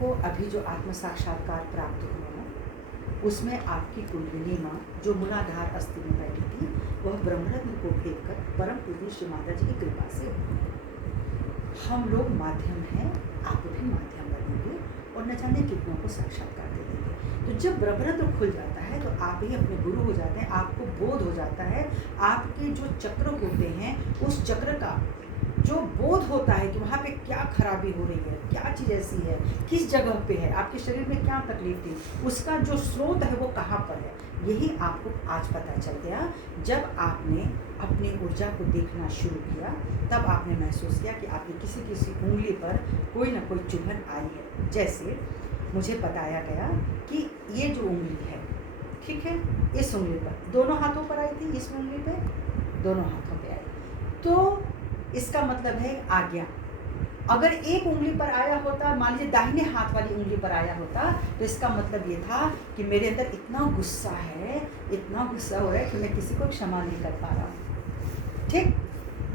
को अभी जो आत्म साक्षात्कार प्राप्त हुआ ना, उसमें आपकी कुंडलिनी माँ जो मूलाधार अस्थि में बैठी थी, वह ब्रह्मरत्न को देखकर परम पूज्य श्री माता जी की कृपा से हुई है। हम लोग माध्यम हैं, आप भी माध्यम बनेंगे और न जाने कितनों को साक्षात्कार दे देंगे। तो जब ब्रह्मरत्न खुल जाता है तो आप ही अपने गुरु हो जाते हैं, आपको बोध हो जाता है। आपके जो चक्र होते हैं, उस चक्र का जो बोध होता है कि वहाँ पे क्या खराबी हो रही है, क्या चीज़ ऐसी है, किस जगह पे है, आपके शरीर में क्या तकलीफ थी, उसका जो स्रोत है वो कहाँ पर है, यही आपको आज पता चल गया। जब आपने अपनी ऊर्जा को देखना शुरू किया, तब आपने महसूस किया कि आपकी किसी किसी उंगली पर कोई ना कोई चुभन आई है। जैसे मुझे बताया गया कि ये जो उंगली है, ठीक है, इस उंगली पर, दोनों हाथों पर आई थी, इस उंगली पे दोनों हाथों पे आई, तो इसका मतलब है आज्ञा। अगर एक उंगली पर आया होता, मान लीजिए दाहिने हाथ वाली उंगली पर आया होता, तो इसका मतलब ये था कि मेरे अंदर इतना गुस्सा है, इतना गुस्सा हो रहा है कि मैं किसी को क्षमा नहीं कर पा रहा हूँ। ठीक।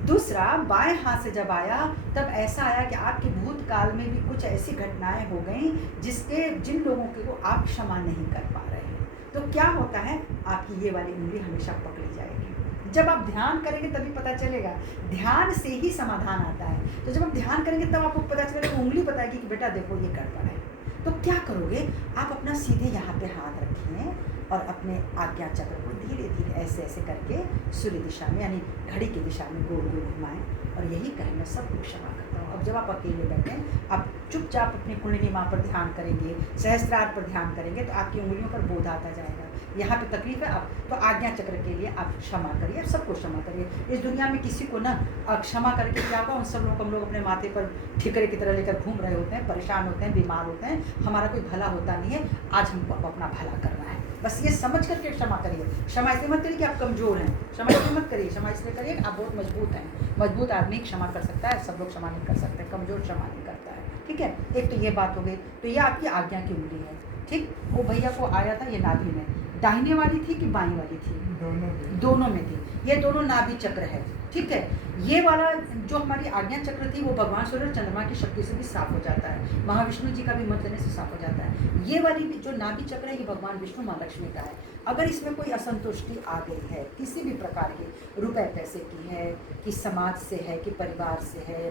दूसरा, बाएं हाथ से जब आया तब ऐसा आया कि आपके भूतकाल में भी कुछ ऐसी घटनाएं हो गई जिन लोगों को आप क्षमा नहीं कर पा रहे हैं। तो क्या होता है, आपकी ये वाली उंगली हमेशा पकड़ी जाएगी। जब आप ध्यान करेंगे तभी पता चलेगा, ध्यान से ही समाधान आता है। तो जब आप ध्यान करेंगे तब आपको पता चलेगा, उंगली बताएगी कि बेटा देखो ये गड़बड़ है। तो क्या करोगे, आप अपना सीधे यहाँ पे हाथ रखिए और अपने आज्ञा चक्र को धीरे धीरे ऐसे ऐसे करके सूर्य दिशा में, यानी घड़ी की दिशा में गोल गोल घुमाएं और यही कहें मैं सबको क्षमा करता हूँ। अब जब आप अकेले बैठें, आप चुपचाप अपनी कुंडलिनी माँ पर ध्यान करेंगे, सहस्त्रार पर ध्यान करेंगे, तो आपकी उंगलियों पर बोध आता जाएगा। यहाँ पे तकलीफ है, अब तो आज्ञा चक्र के लिए आप क्षमा करिए, सबको क्षमा करिए। इस दुनिया में किसी को ना क्षमा करके क्या होगा, उन सब लोगों को हम लोग अपने माथे पर ठिकरे की तरह लेकर घूम रहे होते हैं, परेशान होते हैं, बीमार होते हैं, हमारा कोई भला होता नहीं है। आज हमको अपना भला करना है, बस ये समझ करके क्षमा करिए। क्षमा इसलिए मत करिए कि आप कमज़ोर हैं, क्षमा इसलिए मत करिए, क्षमा इसलिए करिए कि आप बहुत मजबूत हैं। मजबूत आदमी क्षमा कर सकता है, सब लोग क्षमा नहीं कर सकते, कमज़ोर क्षमा नहीं करता है। ठीक है, एक तो ये बात हो गई। तो ये आपकी आज्ञा की उंगली है। ठीक, वो भैया को आया था ये नाभि में, दाहिने वाली थी कि बाईं वाली थी, दोनों में थी। ये दोनों नाभि चक्र है। ठीक है, ये वाला जो हमारी आज्ञा चक्र थी वो भगवान सूर्य चंद्रमा की शक्ति से भी साफ हो जाता है, महाविष्णु जी का भी मत लेने से साफ हो जाता है। ये वाली जो नाभि चक्र है ये भगवान विष्णु माँ लक्ष्मी का है। अगर इसमें कोई असंतुष्टि आ गई है किसी भी प्रकार की, रुपए पैसे की है, कि समाज से है, कि परिवार से है,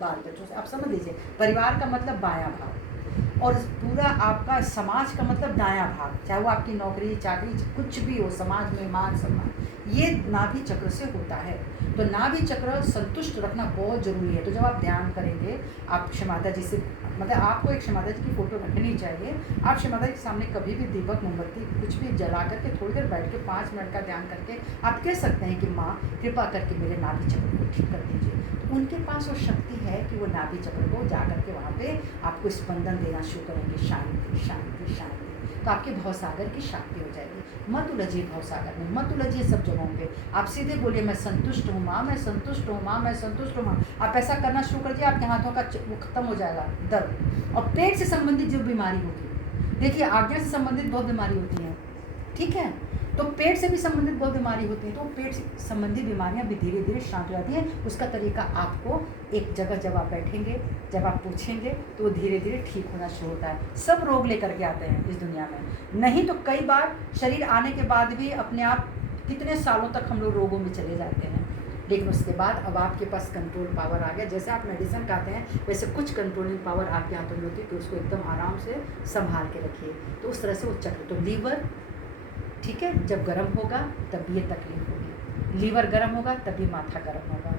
बाल बच्चों से, आप समझ लीजिए परिवार का मतलब बायां भाग और पूरा आपका समाज का मतलब दायां भाग, चाहे वो आपकी नौकरी चाकरी कुछ भी हो, समाज में मान सम्मान, ये नाभि चक्र से होता है। तो नाभि चक्र संतुष्ट रखना बहुत जरूरी है। तो जब आप ध्यान करेंगे, आप क्षमाता जी से, मतलब आपको एक क्षमाता जी की फोटो रखनी चाहिए। आप क्षमाता जी के सामने कभी भी दीपक मोमबत्ती कुछ भी जला करके थोड़ी देर बैठ के 5 मिनट का ध्यान करके आप कह सकते हैं कि माँ कृपा करके मेरे नाभि चक्र को ठीक कर दीजिए। तो उनके पास वो शक्ति है कि वो नाभि चक्र को जा करके वहाँ पे आपको स्पंदन देना शुरू करेंगे, शांति शांति शांति। तो आपके भवसागर की शांति हो जाएगी। मत उलझिए भवसागर में, मत उलझिए सब जगहों पे। आप सीधे बोलिए मैं संतुष्ट हूँ माँ, मैं संतुष्ट हूँ माँ, मैं संतुष्ट हूँ माँ। आप ऐसा करना शुरू कर दिए, आपके हाथों का वो खत्म हो जाएगा दर्द। और पेट से संबंधित जो बीमारी होगी, देखिए आज्ञा से संबंधित बहुत बीमारी होती है, ठीक है, तो पेट से भी संबंधित बहुत बीमारी होती है। तो पेट से संबंधित बीमारियां भी धीरे धीरे शांत हो जाती हैं। उसका तरीका आपको एक जगह जब आप बैठेंगे, जब आप पूछेंगे, तो वो धीरे धीरे ठीक होना शुरू होता है। सब रोग लेकर के आते हैं इस दुनिया में, नहीं तो कई बार शरीर आने के बाद भी अपने आप कितने सालों तक हम लोग रोगों में चले जाते हैं। लेकिन उसके बाद अब आपके पास कंट्रोल पावर आ गया। जैसे आप मेडिसिन खाते हैं वैसे कुछ कंट्रोलिंग पावर आपके हाथों में होती है कि उसको एकदम आराम से संभाल के रखिए। तो उस तरह से वो चक्र, तो लीवर ठीक है, जब गर्म होगा तब ये तकलीफ होगी, लीवर गर्म होगा तभी माथा गर्म होगा।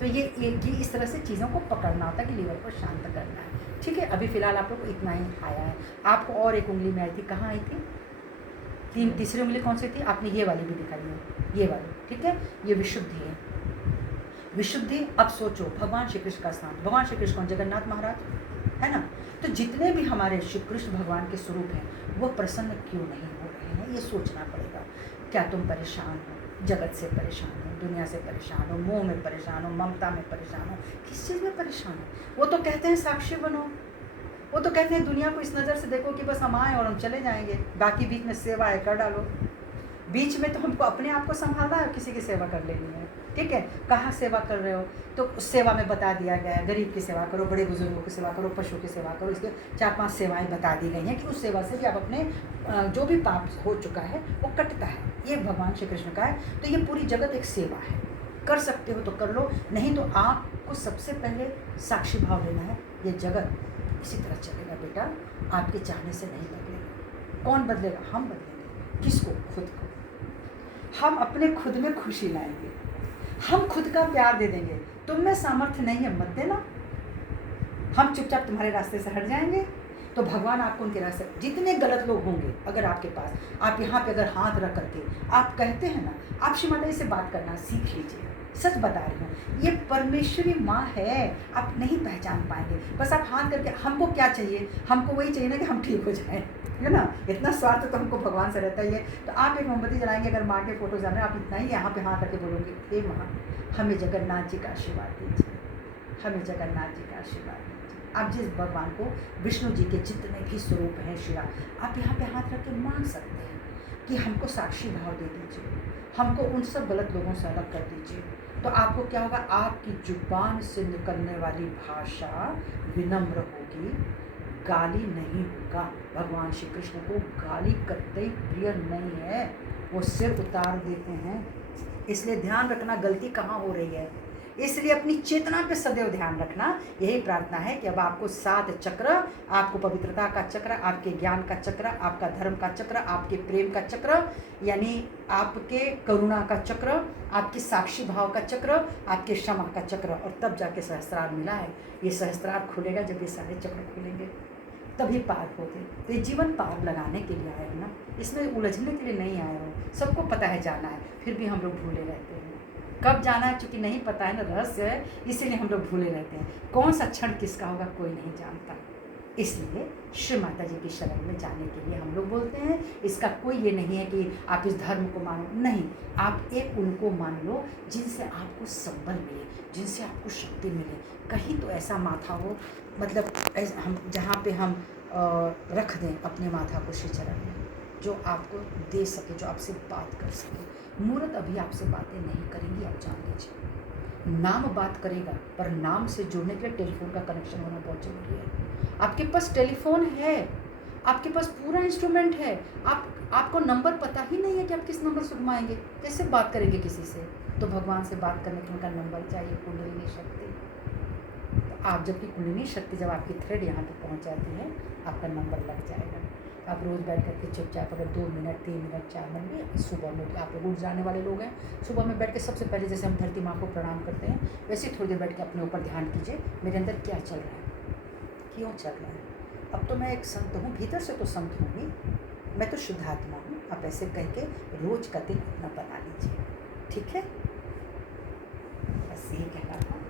तो ये इस तरह से चीज़ों को पकड़ना होता है कि लीवर को शांत करना है। ठीक है, अभी फ़िलहाल आप लोग को इतना ही आया है। आपको और एक उंगली में आई थी, कहाँ आई थी, तीसरी उंगली कौन सी थी, आपने ये वाली भी दिखाई है, ये वाली, ठीक है, ये विशुद्धि है। विशुद्धि, अब सोचो भगवान श्री कृष्ण का स्थान, भगवान श्री कृष्ण कौन, जगन्नाथ महाराज है ना। तो जितने भी हमारे श्री कृष्ण भगवान के स्वरूप हैं वो प्रसन्न क्यों नहीं हो रहे हैं, ये सोचना पड़ेगा। क्या तुम परेशान हो, जगत से परेशान हो, दुनिया से परेशान हो, मोह में परेशान हो, ममता में परेशान हो, किस चीज़ में परेशान हो। वो तो कहते हैं साक्षी बनो, वो तो कहते हैं दुनिया को इस नज़र से देखो कि बस हम आए और हम चले जाएंगे, बाकी बीच में सेवा है कर डालो। बीच में तो हमको अपने आप को संभालना है और किसी की सेवा कर लेनी है। ठीक है, कहाँ सेवा कर रहे हो तो उस सेवा में बता दिया गया है, गरीब की सेवा करो, बड़े बुजुर्गों की सेवा करो, पशु की सेवा करो। इसके 4-5 सेवाएं बता दी गई हैं कि उस सेवा से भी आप अपने जो भी पाप हो चुका है वो कटता है। ये भगवान श्री कृष्ण का है। तो ये पूरी जगत एक सेवा है, कर सकते हो तो कर लो, नहीं तो आपको सबसे पहले साक्षी भाव लेना है। ये जगत इसी तरह चलेगा बेटा, आपके चाहने से नहीं बदलेगा। कौन बदलेगा? हम बदलेंगे। किसको? खुद को। हम अपने खुद में खुशी लाएंगे, हम खुद का प्यार दे देंगे। तुम में सामर्थ्य नहीं है, मत देना, हम चुपचाप तुम्हारे रास्ते से हट जाएंगे। तो भगवान आपको उनके रास्ते, जितने गलत लोग होंगे अगर आपके पास, आप यहाँ पे अगर हाथ रख करके आप कहते हैं ना, आप श्री माता जी से बात करना सीख लीजिए। सच बता रही हूँ, ये परमेश्वरी माँ है, आप नहीं पहचान पाएंगे। बस आप हाथ करके, हमको क्या चाहिए? हमको वही चाहिए ना कि हम ठीक हो जाएं, है ना। इतना स्वार्थ तो हमको भगवान से रहता ही है। तो आप एक मोमबत्ती जलाएंगे, अगर माँ के फोटो जाने, आप इतना ही यहाँ पे हाथ करके बोलोगे, हे माँ हमें जगन्नाथ जी का आशीर्वाद दीजिए, हमें जगन्नाथ जी का आशीर्वाद दीजिए। आप जिस भगवान को, विष्णु जी के जितने भी स्वरूप हैं शिवा, आप यहाँ पे हाथ रख के मांग सकते हैं कि हमको साक्षी भाव दे दीजिए, हमको उन सब गलत लोगों से अलग कर दीजिए। तो आपको क्या होगा? आपकी जुबान से निकलने वाली भाषा विनम्र होगी, गाली नहीं होगा। भगवान श्री कृष्ण को गाली कतई प्रिय नहीं है, वो सिर उतार देते हैं। इसलिए ध्यान रखना गलती कहाँ हो रही है, इसलिए अपनी चेतना पे सदैव ध्यान रखना। यही प्रार्थना है कि अब आपको 7 चक्र, आपको पवित्रता का चक्र, आपके ज्ञान का चक्र, आपका धर्म का चक्र, आपके प्रेम का चक्र, यानी आपके करुणा का चक्र, आपके साक्षी भाव का चक्र, आपके क्षमा का चक्र, और तब जाके सहस्त्रार मिला है। ये सहस्त्रार खुलेगा जब ये सारे चक्र खुलेंगे, तभी पार होते। तो ये जीवन पार लगाने के लिए आए हो ना, इसमें उलझने के लिए नहीं आए हो। सबको पता है जाना है, फिर भी हम लोग भूले रहते हैं। कब जाना है चूँकि नहीं पता है ना, रहस्य है, इसीलिए हम लोग भूले रहते हैं। कौन सा क्षण किसका होगा कोई नहीं जानता। इसलिए श्री माता जी की शरण में जाने के लिए हम लोग बोलते हैं। इसका कोई ये नहीं है कि आप इस धर्म को मानो, नहीं, आप एक उनको मान लो जिनसे आपको संबल मिले, जिनसे आपको शक्ति मिले। कहीं तो ऐसा माथा हो, मतलब हम जहाँ पे हम रख दें अपने माथा को श्री चरण में, जो आपको दे सके, जो आपसे बात कर सके। मूर्त अभी आपसे बातें नहीं करेंगी, आप जान लीजिए। नाम बात करेगा, पर नाम से जुड़ने के लिए टेलीफोन का कनेक्शन होना बहुत जरूरी है। आपके पास टेलीफोन है, आपके पास पूरा इंस्ट्रूमेंट है, आपको नंबर पता ही नहीं है कि आप किस नंबर से घुमाएंगे, कैसे बात करेंगे किसी से? तो भगवान से बात करने के उनका नंबर चाहिए, कुंडलिनी शक्ति। तो आप जबकि कुंडलिनी शक्ति, जब आपकी थ्रेड यहाँ तक पहुँच जाती है, आपका नंबर लग जाएगा। आप रोज़ बैठ करके चुपचाप अगर 2 मिनट 3 मिनट 4 मिनट भी, सुबह में आप लोग उठ जाने वाले लोग हैं, सुबह में बैठ के सबसे पहले जैसे हम धरती माँ को प्रणाम करते हैं, वैसे ही थोड़ी देर बैठ के अपने ऊपर ध्यान कीजिए, मेरे अंदर क्या चल रहा है, क्यों चल रहा है। अब तो मैं एक संत हूँ, भीतर से तो संत हूँ ही, मैं तो शुद्धात्मा हूँ। आप ऐसे कह के रोज़ का दिन अपना बना लीजिए, ठीक है। बस ये कहना था।